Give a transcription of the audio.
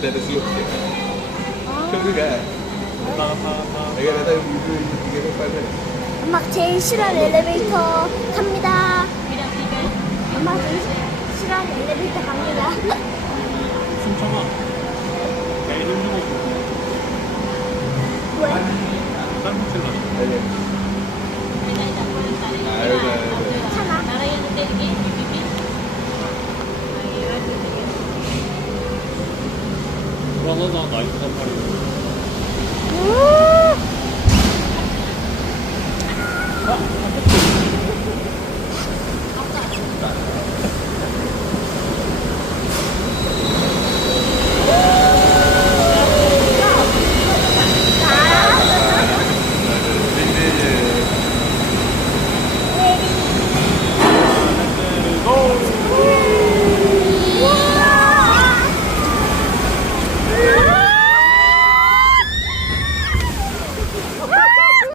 Udah ada slope ya. 아, Coba kan? 내가 내가 이게 빨리. 엄마 제일 싫어하는 엘리베이터 갑니다. 엄마 제일 싫어하는 엘리베이터 갑니다. 숨 참아. 내일 힘주고 왜? 딴 칠라. 참아. 불안하다 나이트 사파리.